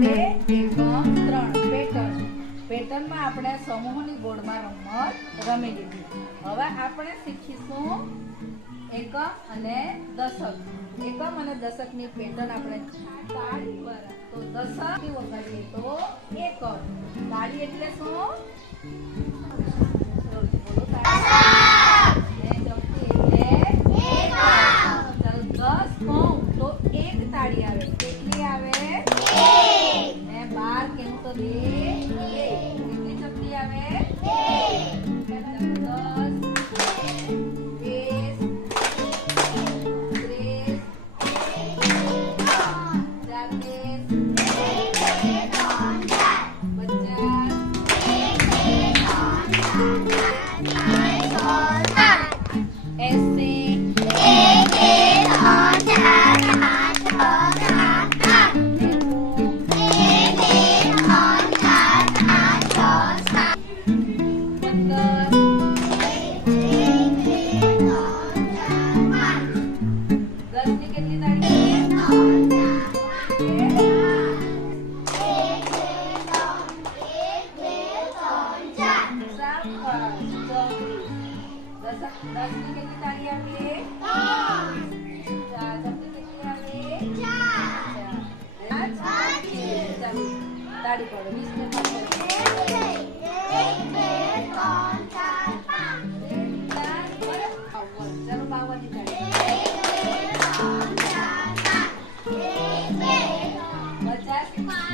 બે એકમ ત્રણ પેટર્ન માં આપણે સમૂહની બોર્ડમાં રમત રમી લીધી. હવે આપણે શીખીશું એકમ અને દશક. એકમ અને દશકની પેટર્ન આપણે તાળી દ્વારા. તો દશક વગાડીએ તો એકમ. તાળી એટલે શું? બોલો તાળી. ને ચપટી એટલે એકમ. ચાલો 10 કહું તો એક તાળી આવે. કેટલી આવે? એક. ને 12 કહું તો 2. કેટલી ચપટી આવે? 10 ની કેટલી તાળી આવે? 4. ચપટી કેટલી આવે? 4. તાળી પડો. 20 ને 5 ચાલો 52 ની તાળી.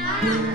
50